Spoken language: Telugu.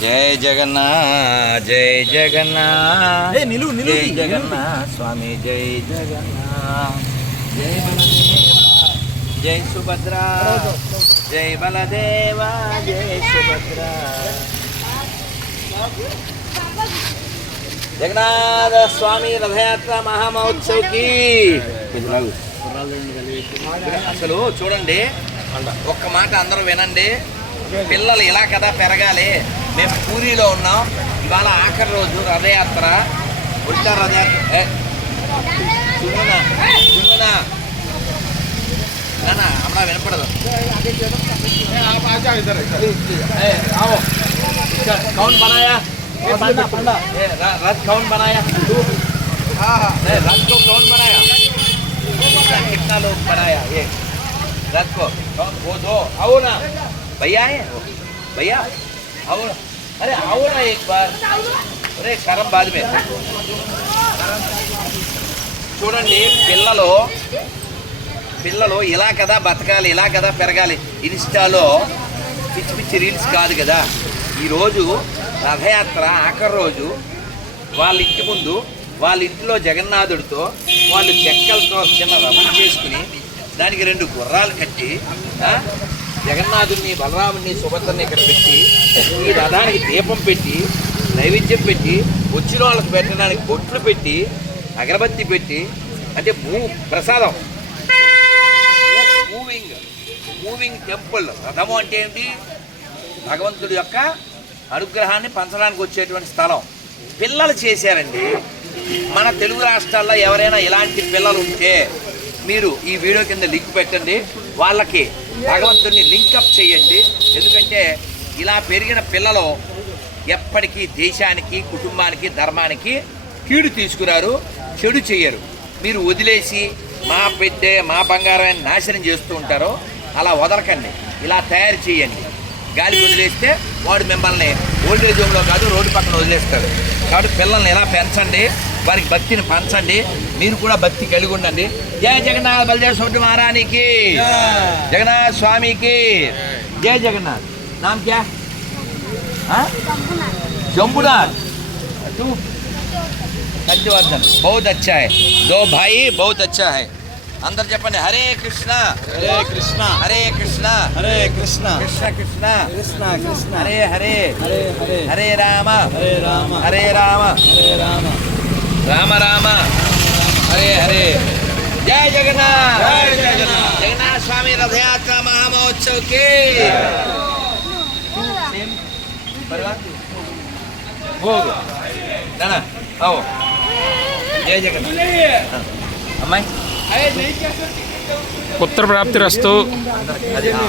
జై జగన్నాథ్ జై నిలువు, జై నిలువు. జగన్నాథ్ స్వామి జై జగన్నాథ్. జై జై సుభద్ర జై బలదేవ జై సుభద్ర. జగన్నాథ స్వామి రథయాత్ర మహామహోత్సవ్కి అసలు చూడండి ఒక్క మాట అందరూ వినండి. పిల్లలు ఇలా కదా పెరగాలి మేము పూరిలో ఉన్నాం ఇవాళ ఆఖరి రోజు రథయాత్ర ఉల్టా రథయాత్ర ఏ, చూడునా చూడునా నానా అమ్మా వినపడదు ఏ, आओ इसका कौन बनाया ये पंडा, पंडा। ये र- रथ कौन बनाया तू नहीं, रथ को कौन बनाया कितना कितना लोग बनाया ये रथ को कौन वो दो आओ ना भैया है वो? भैया आओ ना अरे आओ ना एक बार अरे शर्म बाद में చూడండి పిల్లలు పిల్లలు ఇలా కదా బతకాలి ఇలా కదా పెరగాలి ఇన్స్టాలో పిచ్చి పిచ్చి రీల్స్ కాదు కదా ఈరోజు రథయాత్ర ఆఖరి రోజు వాళ్ళ ఇంటి ముందు వాళ్ళ ఇంట్లో జగన్నాథుడితో వాళ్ళు చెక్కలతో చిన్న రథం చేసుకుని దానికి రెండు గుర్రాలు కట్టి ఆ, జగన్నాథుడిని బలరాముడిని సుభద్రని ఇక్కడ పెట్టి ఈ రథానికి దీపం పెట్టి నైవేద్యం పెట్టి వచ్చిన వాళ్ళకి పెట్టడానికి బొట్లు పెట్టి అగరబత్తి పెట్టి అంటే భూ ప్రసాదం. Moving moving temple. రథము అంటే ఏంటి? భగవంతుడి యొక్క అనుగ్రహాన్ని పంచడానికి వచ్చేటువంటి స్థలం. పిల్లలు చేశారండి. మన తెలుగు రాష్ట్రాల్లో ఎవరైనా ఇలాంటి పిల్లలు ఉంటే మీరు ఈ వీడియో కింద లింక్ పెట్టండి. వాళ్ళకి భగవంతుడిని లింకప్ చేయండి. ఎందుకంటే ఇలా పెరిగిన పిల్లలు ఎప్పటికీ దేశానికి కుటుంబానికి ధర్మానికి కీడు తీసుకురారు చెడు చేయరు మీరు వదిలేసి మా బిడ్డే మా బంగారాన్ని నాశనం చేస్తూ ఉంటారో అలా వదలకండి. ఇలా తయారు చేయండి. గాలి వదిలేస్తే వాడు మిమ్మల్ని ఓల్డేజ్ హోమ్లో కాదు రోడ్డు పక్కన వదిలేస్తాడు. కాబట్టి పిల్లల్ని ఎలా పెంచండి? వారికి భక్తిని పంచండి మీరు కూడా భక్తి కలిగి ఉండండి జయ జగన్నాథ్ బలదేవ్ స్వామి మహారాణికి జగన్నాథ్ స్వామికి జయ జగన్నాథ్ నామ క్యా జంబునాథ్ तू सत्यवर्धन बहुत अच्छा है दो भाई बहुत अच्छा है अंदर जपन हरे कृष्णा हरे कृष्णा हरे कृष्णा हरे कृष्णा कृष्ण कृष्णा कृष्णा कृष्णा हरे हरे हरे हरे हरे राम हरे राम हरे राम हरे राम రామ రామ హరే హరే జయ జగన్నాథ్ జయ జగన్నాథ్. జగన్నాథ్ స్వామి రథయాత్ర మహామహోత్సవ్కి భోగ్ నానా आओ. జయ జగన్నాథ్ అమ్మాయి పుత్ర ప్రాప్తి రస్తు అది ఆ.